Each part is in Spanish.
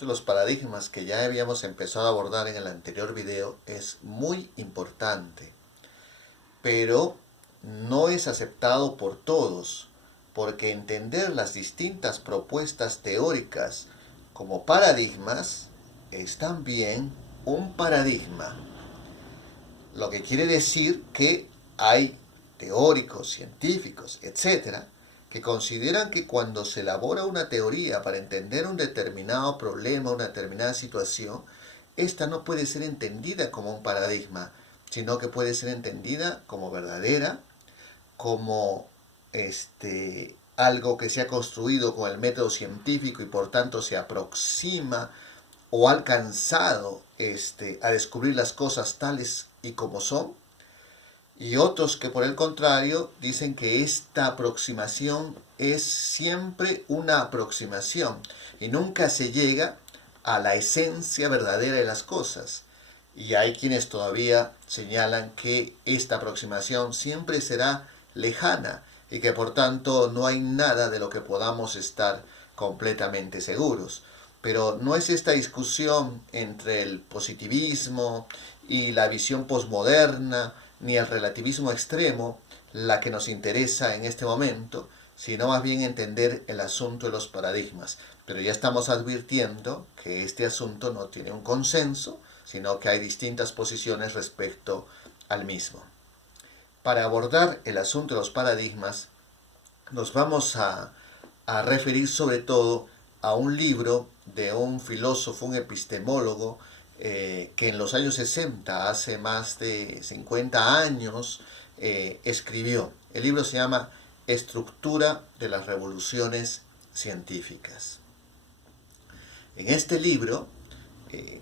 Los paradigmas que ya habíamos empezado a abordar en el anterior video es muy importante, pero no es aceptado por todos, porque entender las distintas propuestas teóricas como paradigmas es también un paradigma, lo que quiere decir que hay teóricos, científicos, etcétera, que consideran que cuando se elabora una teoría para entender un determinado problema, una determinada situación, esta no puede ser entendida como un paradigma, sino que puede ser entendida como verdadera, como algo que se ha construido con el método científico y por tanto se aproxima o ha alcanzado a descubrir las cosas tales y como son, y otros que por el contrario dicen que esta aproximación es siempre una aproximación y nunca se llega a la esencia verdadera de las cosas. Y hay quienes todavía señalan que esta aproximación siempre será lejana y que por tanto no hay nada de lo que podamos estar completamente seguros. Pero no es esta discusión entre el positivismo y la visión posmoderna, ni el relativismo extremo, la que nos interesa en este momento, sino más bien entender el asunto de los paradigmas. Pero ya estamos advirtiendo que este asunto no tiene un consenso, sino que hay distintas posiciones respecto al mismo. Para abordar el asunto de los paradigmas, nos vamos a referir sobre todo a un libro de un filósofo, un epistemólogo, que en los años 60, hace más de 50 años, escribió. El libro se llama Estructura de las revoluciones científicas. En este libro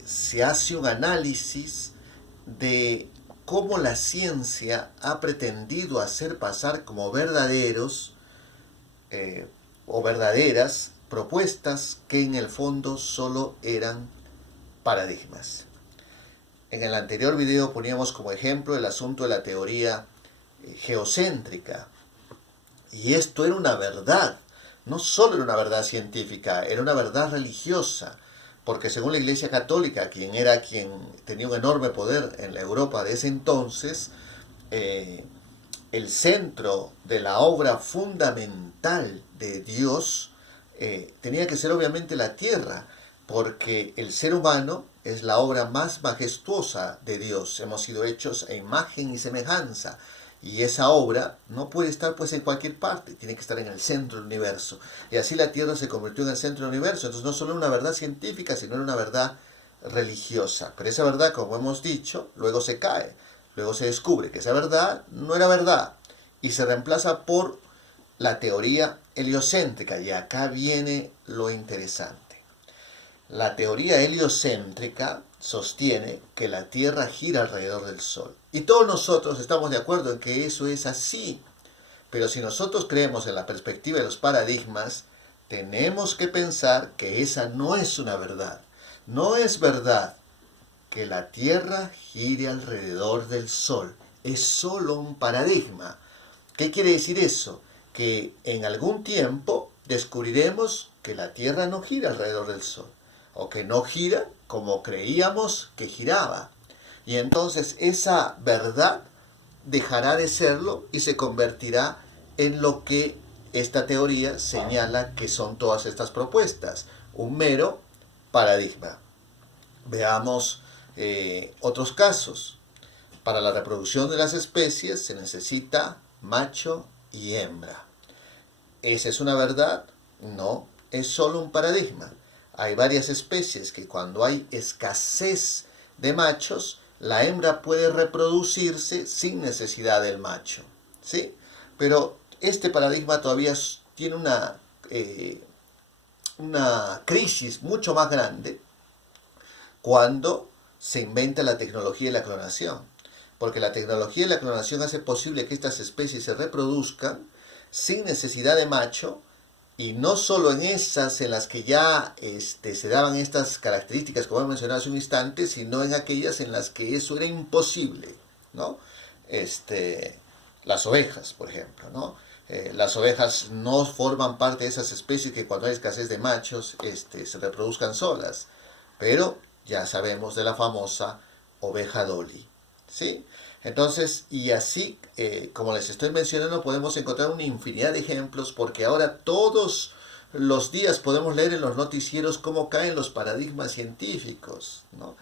se hace un análisis de cómo la ciencia ha pretendido hacer pasar como verdaderos o verdaderas propuestas que en el fondo solo eran paradigmas. En el anterior video poníamos como ejemplo el asunto de la teoría geocéntrica. Y esto era una verdad. No solo era una verdad científica, era una verdad religiosa. Porque según la Iglesia Católica, quien tenía un enorme poder en la Europa de ese entonces, el centro de la obra fundamental de Dios tenía que ser obviamente la tierra, porque el ser humano es la obra más majestuosa de Dios. Hemos sido hechos a imagen y semejanza. Y esa obra no puede estar pues en cualquier parte, tiene que estar en el centro del universo. Y así la Tierra se convirtió en el centro del universo. Entonces no solo era una verdad científica, sino era una verdad religiosa. Pero esa verdad, como hemos dicho, luego se cae. Luego se descubre que esa verdad no era verdad. Y se reemplaza por la teoría heliocéntrica. Y acá viene lo interesante. La teoría heliocéntrica sostiene que la Tierra gira alrededor del Sol. Y todos nosotros estamos de acuerdo en que eso es así. Pero si nosotros creemos en la perspectiva de los paradigmas, tenemos que pensar que esa no es una verdad. No es verdad que la Tierra gire alrededor del Sol. Es solo un paradigma. ¿Qué quiere decir eso? Que en algún tiempo descubriremos que la Tierra no gira alrededor del Sol, o que no gira como creíamos que giraba. Y entonces esa verdad dejará de serlo y se convertirá en lo que esta teoría señala que son todas estas propuestas, un mero paradigma. Veamos otros casos. Para la reproducción de las especies se necesita macho y hembra. ¿Esa es una verdad? No, es solo un paradigma. Hay varias especies que cuando hay escasez de machos, la hembra puede reproducirse sin necesidad del macho, ¿sí? Pero este paradigma todavía tiene una crisis mucho más grande cuando se inventa la tecnología de la clonación. Porque la tecnología de la clonación hace posible que estas especies se reproduzcan sin necesidad de macho, y no solo en esas en las que ya se daban estas características, como he mencionado hace un instante, sino en aquellas en las que eso era imposible, ¿no? Las ovejas, por ejemplo, ¿no? Las ovejas no forman parte de esas especies que cuando hay escasez de machos se reproduzcan solas. Pero ya sabemos de la famosa oveja Dolly. ¿Sí? Entonces, y así, como les estoy mencionando, podemos encontrar una infinidad de ejemplos porque ahora todos los días podemos leer en los noticieros cómo caen los paradigmas científicos, ¿no?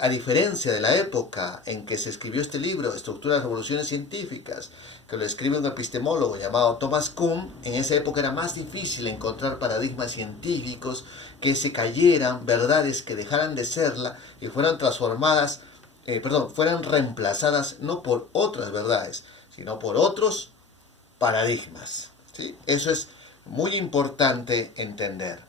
A diferencia de la época en que se escribió este libro, Estructuras de Revoluciones Científicas, que lo escribe un epistemólogo llamado Thomas Kuhn, en esa época era más difícil encontrar paradigmas científicos que se cayeran, verdades que dejaran de serla y fueran transformadas, fueran reemplazadas no por otras verdades, sino por otros paradigmas. ¿Sí? Eso es muy importante entender.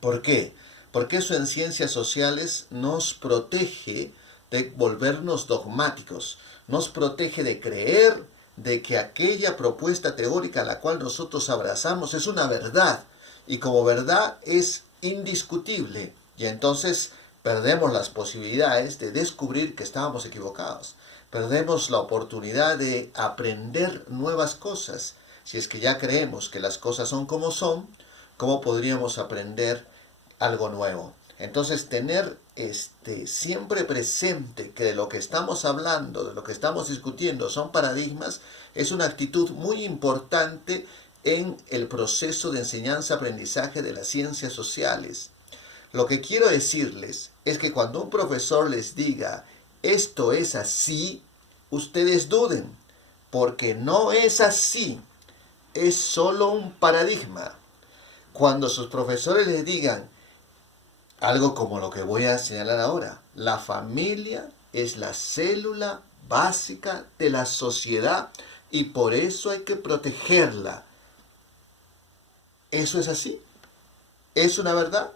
¿Por qué? Porque eso en ciencias sociales nos protege de volvernos dogmáticos, nos protege de creer de que aquella propuesta teórica a la cual nosotros abrazamos es una verdad y como verdad es indiscutible y entonces perdemos las posibilidades de descubrir que estábamos equivocados, perdemos la oportunidad de aprender nuevas cosas. Si es que ya creemos que las cosas son, ¿cómo podríamos aprender algo nuevo? Entonces tener siempre presente que de lo que estamos hablando, de lo que estamos discutiendo son paradigmas, es una actitud muy importante en el proceso de enseñanza-aprendizaje de las ciencias sociales. Lo que quiero decirles es que cuando un profesor les diga esto es así, ustedes duden, porque no es así, es solo un paradigma. Cuando sus profesores les digan algo como lo que voy a señalar ahora, la familia es la célula básica de la sociedad y por eso hay que protegerla. ¿Eso es así? ¿Es una verdad?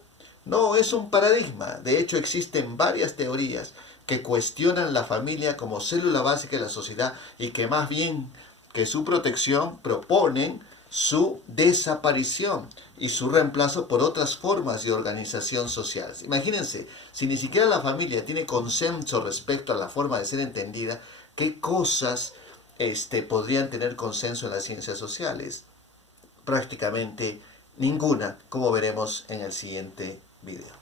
No, es un paradigma. De hecho, existen varias teorías que cuestionan la familia como célula básica de la sociedad y que más bien que su protección proponen su desaparición y su reemplazo por otras formas de organización social. Imagínense, si ni siquiera la familia tiene consenso respecto a la forma de ser entendida, ¿qué cosas podrían tener consenso en las ciencias sociales? Prácticamente ninguna, como veremos en el siguiente video.